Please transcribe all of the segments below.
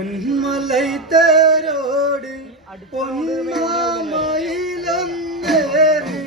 പൊന്മലൈ തേരോട് പൊന്നാമയിലൊന്നേറി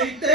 പൊന്മലൈ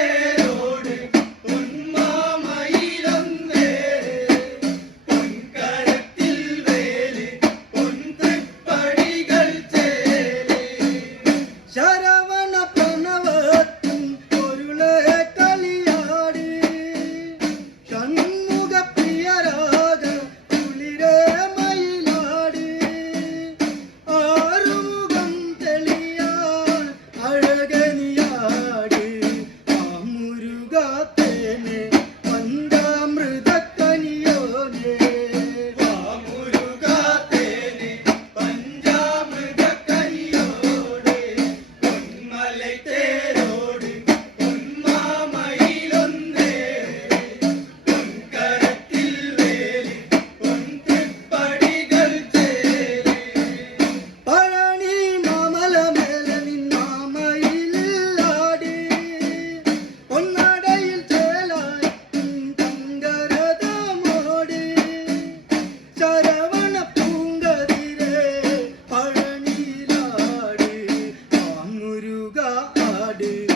i day.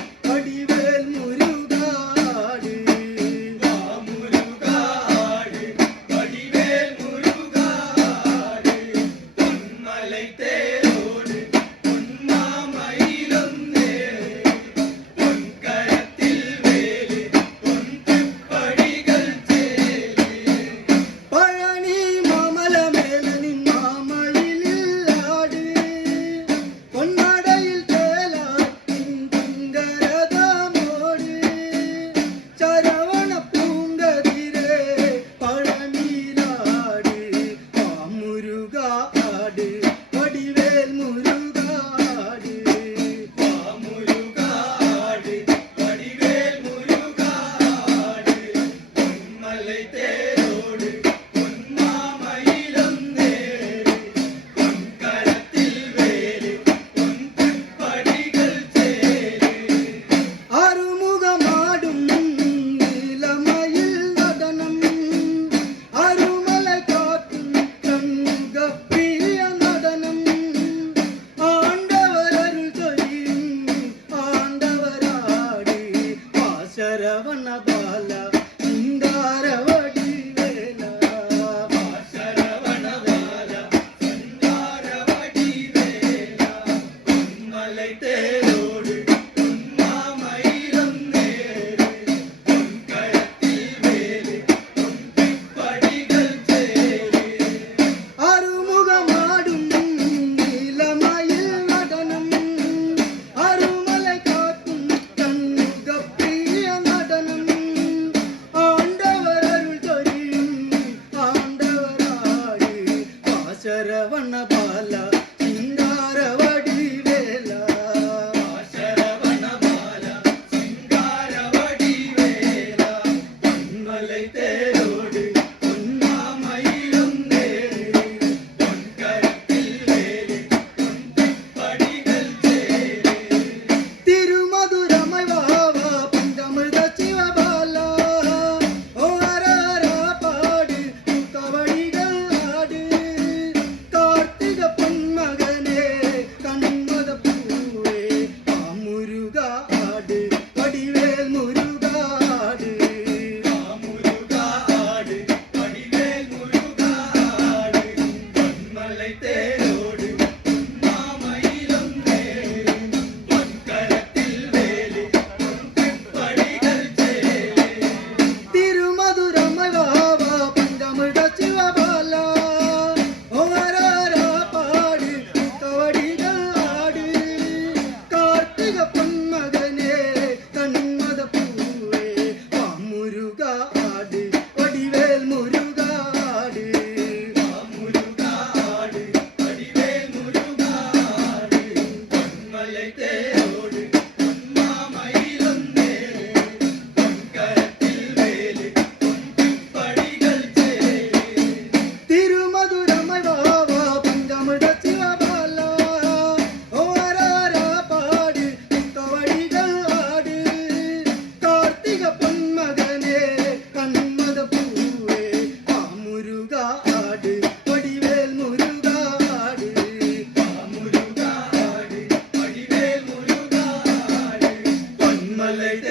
പൊന്മലൈ Sharavana Bala Malai